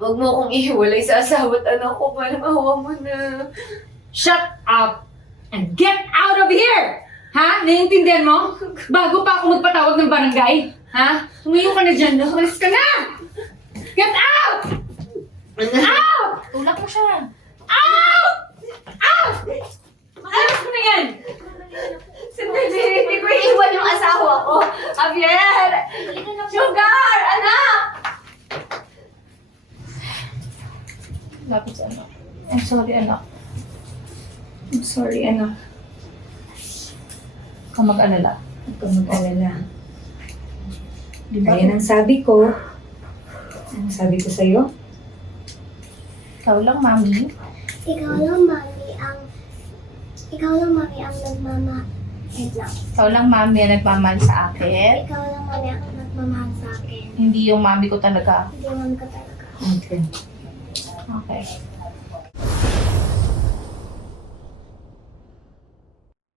Huwag mo akong ihiwalay sa asawa at anak ko. Parang awa mo na. Shut up and get out of here! Ha? Naiintindihan mo? Bago pa ako magpatawag ng barangay. Ha? Tumayo ka na dyan. Umalis ka na! Get out! Out! Tulak mo siya. Out! Out! Alas mo na yan! Hindi ko iiwan yung asawa ko. Javier! Sugar! Anak! Lapit sa anak. I'm sorry, anak. I'm sorry, anak. Huwag kang mag-alala. Huwag kang mag-alala. Di ba? Ayan ang sabi ko. Ano sabi ko sa'yo? Ikaw lang, mami. Ikaw lang, mami, ang Wait lang. Ikaw lang, mami, ang nagmamahal sa akin. Ikaw lang, mami, ang nagmamahal sa akin. Hindi yung mami ko talaga. Hindi mami ko talaga. Okay. Okay.